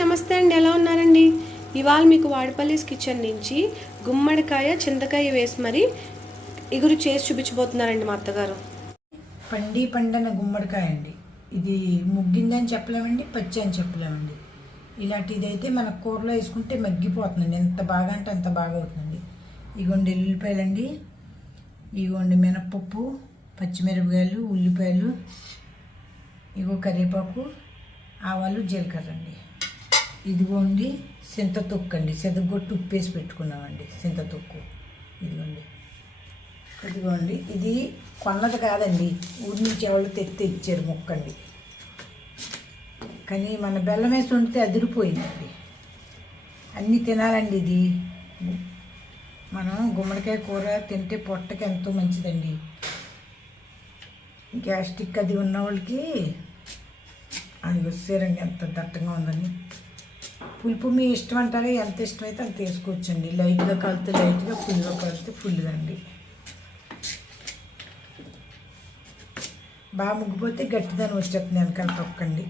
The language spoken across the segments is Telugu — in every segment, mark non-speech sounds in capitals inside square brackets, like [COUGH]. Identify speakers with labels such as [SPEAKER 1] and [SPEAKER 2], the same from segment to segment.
[SPEAKER 1] నమస్తే అండి ఎలా ఉన్నారండి? ఇవాళ మీకు వాడపల్లిస్ కిచెన్ నుంచి గుమ్మడికాయ చింతకాయ వేసి మరి ఇగురు చేసి చూపించబోతున్నారండి మా అత్తగారు.
[SPEAKER 2] పండి పండన గుమ్మడికాయ అండి. ఇది ముగ్గిందని చెప్పలేమండి పచ్చి అని చెప్పలేమండి. ఇలాంటిది అయితే మన కూరలో వేసుకుంటే మగ్గిపోతుందండి. ఎంత బాగా అంటే అంత బాగా అవుతుందండి. ఇగోండి ఎల్లుల్లిపాయలండి. ఇగోండి మినపప్పు పచ్చిమిరపకాయలు ఉల్లిపాయలు ఇగో కరివేపాకు ఆవాలు జీలకర్ర అండి. ఇదిగోండి చింత తొక్కు అండి చింతగొట్టు ఉప్పేసి పెట్టుకున్నామండి చింత తొక్కు. ఇదిగోండి. ఇదిగోండి. ఇది కొన్నది కాదండి. ఊరి నుంచి ఎవరు తెత్తి ఇచ్చారు మొక్కండి. కానీ మన బెల్లం వేసి వండితే అదిరిపోయిందండి. అన్నీ తినాలండి ఇది. మనం గుమ్మడికాయ కూర తింటే పొట్టకి ఎంతో మంచిదండి. గ్యాస్ట్రిక్ అది ఉన్న వాళ్ళకి అది వచ్చారండి ఎంత దట్టంగా ఉందని పులుపు మీ ఇష్టం అంటారా? ఎంత ఇష్టమైతే అంత వేసుకోవచ్చండి. లైట్గా కలితే లైట్గా ఫుల్గా కలితే ఫుల్గా అండి బాగా ముగ్గిపోతే గట్టిదని వచ్చేస్తుంది వెనకాల తొక్కండి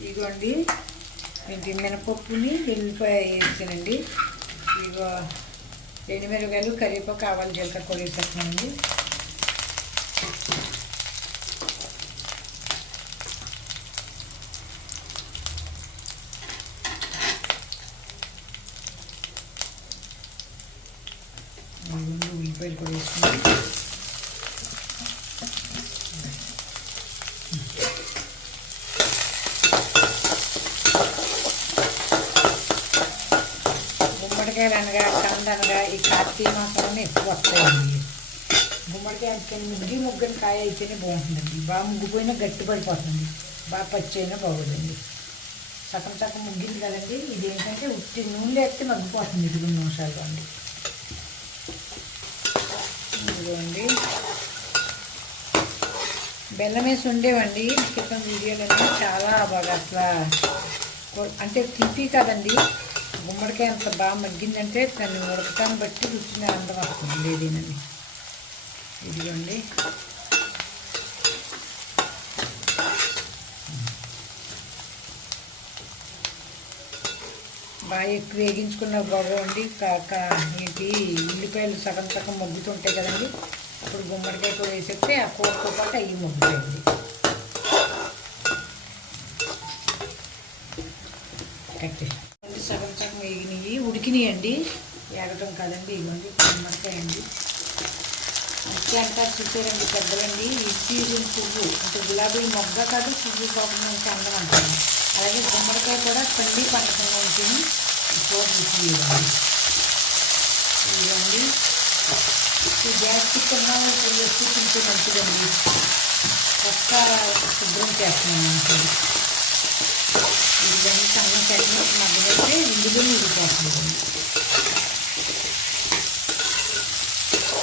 [SPEAKER 2] ఇదిగోండి ఏంటి మినపప్పుని వెల్లిపాయ వేసానండి. ఇగో ఎండుమిరగాయలు కరివేపాకు ఆవాలు జీలకర్ర కూడా వేసేస్తున్నానండి ఇదిగోండి ఉల్లిపాయలు గుమ్మడికాయలు అనగా కంద అనగా ఈ కార్తీక మాసంలోనే ఎక్కువ వస్తాయండి. గుమ్మడికాయ అంతకని ముగ్గి ముగ్గిన కాయ అయితేనే బాగుంటుందండి. బాగా ముగ్గిపోయినా గట్టి పడిపోతుంది బాగా పచ్చి అయినా బాగుందండి. సగం సగం ముగ్గింది కదండి. ఇది ఏంటంటే ఉట్టి నూనె వేస్తే మగ్గిపోతుంది. ఇది రెండు నిమిషాలు అండి. ఇదిగోండి. బెల్లం వేసి ఉండేవండి క్రితం వీడియోలోనే చాలా బాగా అసలు అంటే తిప్పి కదండి. గుమ్మడికాయ అంత బాగా మగ్గిందంటే దాన్ని ఉడకటాన్ని బట్టి రుచిని అందం వస్తుంది. దీనిని ఇదిగోండి. బాగా ఎక్కువ వేగించుకున్న బాగుండి కాక ఏంటి ఉల్లిపాయలు సగం సగం మగ్గుతుంటాయి కదండి. ఇప్పుడు గుమ్మడికాయ కూడా వేసేస్తే ఆ కూరతో పాటు అవి మగ్గుతాయండి. కట్టి సగం సగం వేగినవి ఉడికినాయండి. ఏగటం కాదండి ఇవ్వండి గుమ్మడికాయ అండి. అంతే అంటారు చూసారండి పెద్దలండి. ఈ సీజన్ పువ్వు అంటే గులాబీ మొగ్గ కాదు పువ్వు కాకుండా ఉంటే అందం అంటారు. అలాగే గుమ్మడికాయ కూడా పండి పండకుండా ఉంటుంది కూర రుచి ఇవ్వండి ఇవ్వండి ఈ గ్యాస్ట్రిక్ ఉన్న ఎక్కువ తింటే మంచిదండి ఒక్క శుభ్రం చేస్తున్నాను అనుకోండి ఇవన్నీ సన్న చట్నీ మగ్గనైతే ఇందులో ఉడిపోతుంది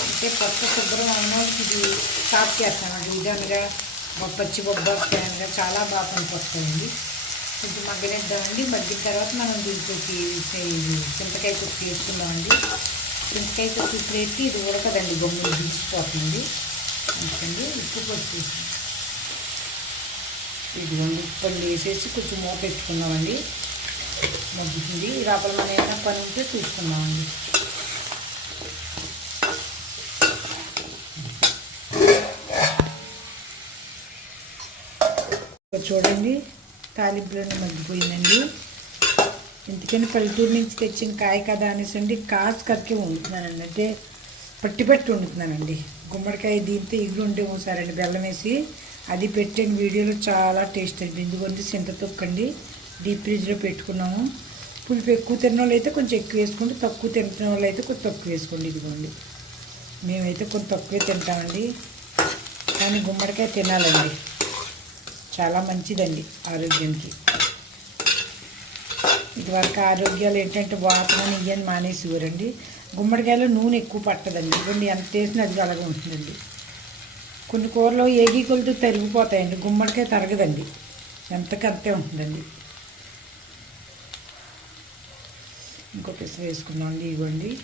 [SPEAKER 2] అంటే పక్క శుభ్రం అయిన వాళ్ళకి ఇది సాఫ్ చేస్తామండి ఇదనగా పచ్చి బొబ్బరికాయనగా చాలా బాగా పనికొస్తాయండి కొంచెం మగ్గనిద్దామండి. మగ్గిన తర్వాత మనం దీంట్లోకి చింతకాయ తొక్కు వేసుకుందామండి. చింతకాయ తొక్కు ఇప్పుడు ఎత్తి ఇది ఉడకదండి బొమ్మలు దించిపోతుంది. అందుకండి ఉప్పు పచ్చి ఇదిగోండి ఉప్పు వేసేసి కొంచెం మూత పెట్టుకున్నామండి మగ్గుతుంది. లోపల మన ఏమైనా పని ఉంటే చూసుకుందామండి. చూడండి. తాలింపులోనే మగ్గిపోయిందండి ఎందుకని పల్లెటూరు నుంచి తెచ్చిన కాయ కదా అనేసండి కాసు కక్కి వండుతున్నానండి. అంటే పట్టి పట్టి వండుతున్నానండి. గుమ్మడికాయ దీంతో ఇగురు ఉండే ఒకసారండి బెల్లం వేసి అది పెట్టిన. వీడియోలో చాలా టేస్ట్ అండి. ఎందుకంటే సింత తొక్కండి. డీప్ ఫ్రిడ్జ్లో పెట్టుకున్నాము. పులుపు ఎక్కువ తిన్న వాళ్ళు అయితే కొంచెం ఎక్కువ వేసుకోండి. తక్కువ తింటున్న వాళ్ళు అయితే కొంచెం తక్కువ వేసుకోండి. ఇదిగోండి. మేమైతే కొంచెం తక్కువే తింటామండి. కానీ గుమ్మడికాయ తినాలండి. చాలా మంచిదండి ఆరోగ్యానికి. ఇదివరకు ఆరోగ్యాలు ఏంటంటే వాసన నెయ్యని మానేసేవారండి. గుమ్మడికాయలో నూనె ఎక్కువ పట్టదండి. ఇవ్వండి ఎంత వేసినా అది అలాగే ఉంటుందండి. కొన్ని కూరలో ఏగి కొలుతూ తరిగిపోతాయండి. గుమ్మడికాయ తరగదండి. ఎంతకంతే ఉంటుందండి. ఇంకొక ఇసుక వేసుకుందామండి ఇవ్వండి.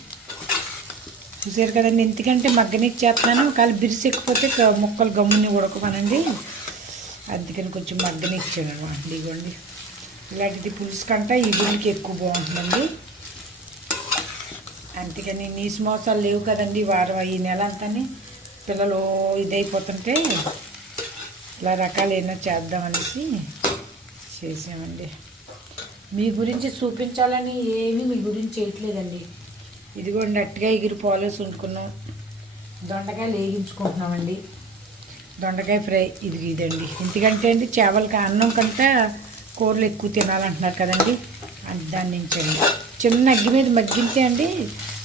[SPEAKER 2] చూసారు కదండి ఎందుకంటే మగ్గనికి చేస్తున్నాను ఒకవేళ బిరిసి ఎక్కిపోతే ముక్కలు గమ్ముని ఉడకమనండి. అందుకని కొంచెం మగ్గనిచ్చాను అనమాట. ఇదిగోండి. ఇలాంటిది పులుసు కంటే ఈ గుడికి ఎక్కువ బాగుంటుందండి. అందుకని నీసు మోసాలు లేవు కదండి వారం ఈ నెల అంతా పిల్లలు ఇదైపోతుంటే ఇలా రకాలు ఏమైనా చేద్దామనేసి చేసామండి. మీ గురించి చూపించాలని ఏమీ మీ గురించి చేయట్లేదండి. ఇదిగోండి అట్టుగా ఎగిరి పాలేసి వండుకున్నాం. దొండకాయలు వేగించుకుంటున్నామండి. దొండకాయ ఫ్రై ఇది ఇదండి. ఎందుకంటే అండి చేపలకి అన్నం కంటే కూరలు ఎక్కువ తినాలంటున్నారు కదండి. దాని నుంచి అండి. చిన్న అగ్గి మీద మగ్గితే అండి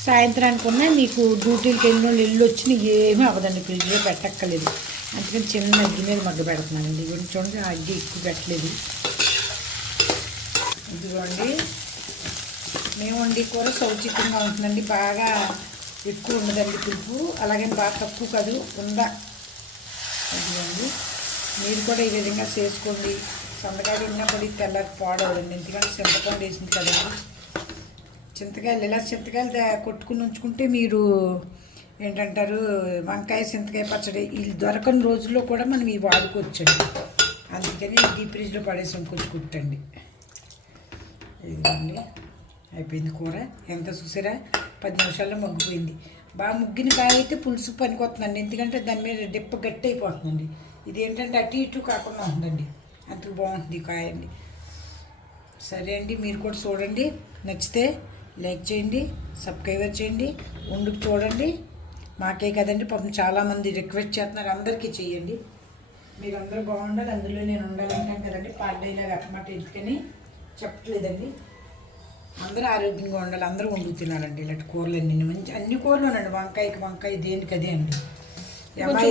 [SPEAKER 2] సాయంత్రానికి ఉన్న నీకు డ్యూటీలకి ఎన్నో ఇల్లు వచ్చినా ఏమీ అవ్వదండి. ఫ్రిడ్జ్లో పెట్టక్కర్లేదు. అందుకని చిన్న అగ్గి మీద మగ్గ పెడుతున్నానండి. ఇవన్నీ చూడండి ఆ అగ్గి ఎక్కువ పెట్టలేదు. ఇదిగోండి మేము వండి కూర సౌచికంగా ఉంటుందండి. బాగా ఎక్కువ ఉండదండి పులుపు. అలాగని బాగా తక్కువ కాదు ఉందా ఇదిగోండి మీరు కూడా ఈ విధంగా చేసుకోండి. సొంతకాయలు ఉన్నప్పుడు తెల్లకి పాడవదండి. ఎందుకంటే చింతపండు వేసింది కదండి. చింతకాయలు ఇలా చింతకాయలు కొట్టుకుని ఉంచుకుంటే మీరు ఏంటంటారు? వంకాయ చింతకాయ పచ్చడి ఇది దొరకని రోజుల్లో కూడా మనం ఇవి వాడుకోవచ్చండి. అందుకని డీప్ ఫ్రిడ్జ్లో పడేసి కుట్టండి. ఇదిగోండి. అయిపోయింది కూర. ఎంత చూసారా? పది నిమిషాల్లో మగ్గిపోయింది. బాగా ముగ్గిన కాయ అయితే పులుసు పనికొస్తుందండి. ఎందుకంటే దాని మీద డిప్ప గట్టి అయిపోతుందండి ఇది ఏంటంటే అటు ఇటు కాకుండా ఉందండి. అంత బాగుంటుంది కాయ అండి సరే అండి మీరు కూడా చూడండి. నచ్చితే లైక్ చేయండి సబ్స్క్రైబర్ చేయండి. ఉండుకు చూడండి. మాకే కదండి పాపం చాలామంది రిక్వెస్ట్ చేస్తున్నారు. అందరికీ చేయండి మీరు అందరూ బాగుండాలి. అందులో నేను ఉండాలంటాను కదండి. పాడేలాగా అట్టమాట ఎందుకని చెప్పట్లేదండి. అందరూ ఆరోగ్యంగా ఉండాలి అందరూ వండుతున్నారండి ఇలాంటి కూరలు అన్ని మంచి అన్ని కూరలోనండి. వంకాయకి వంకాయ దేనికి అదే అండి.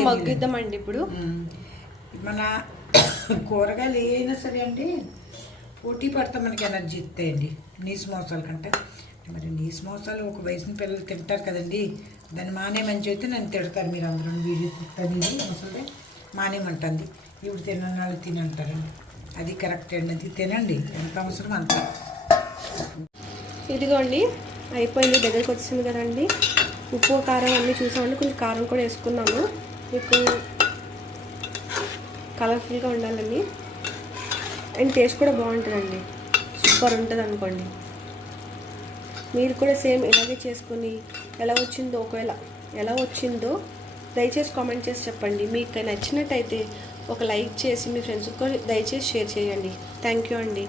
[SPEAKER 1] మగ్గిద్దామండి ఇప్పుడు.
[SPEAKER 2] మన [COUGHS] కూరగాయలు ఏమైనా సరే అండి పోటీ పడితే మనకి ఎనర్జీ ఇస్తాయండి. నీసు మోసాల కంటే. మరి నీసు మోసాలు ఒక వయసున పిల్లలు తింటారు కదండి. దాన్ని మానే మంచి అయితే నన్ను తిడతారు మీరు అందరూ. వీడియో తింటారు ఇది ముసలి మానేమంటుంది ఇప్పుడు తినని వాళ్ళు తినంటారండి. అది కరెక్ట్ అండి. అది తినండి. ఎంత అవసరం అంత.
[SPEAKER 1] ఇదిగోండి అయిపోయింది దగ్గరికి వచ్చింది కదండి. ఉప్పు కారం అన్నీ చూసామండి కొంచెం కారం కూడా వేసుకున్నాము. మీకు కలర్ఫుల్గా ఉండాలని అండ్ టేస్ట్ కూడా బాగుంటుందండి. సూపర్ ఉంటుంది అనుకోండి. మీరు కూడా సేమ్ ఇలాగే చేసుకొని ఎలా వచ్చిందో ఒకవేళ ఎలా వచ్చిందో దయచేసి కామెంట్ చేసి చెప్పండి. మీకు నచ్చినట్టయితే ఒక లైక్ చేసి మీ ఫ్రెండ్స్కి కూడా దయచేసి షేర్ చేయండి. థ్యాంక్ యూ అండి.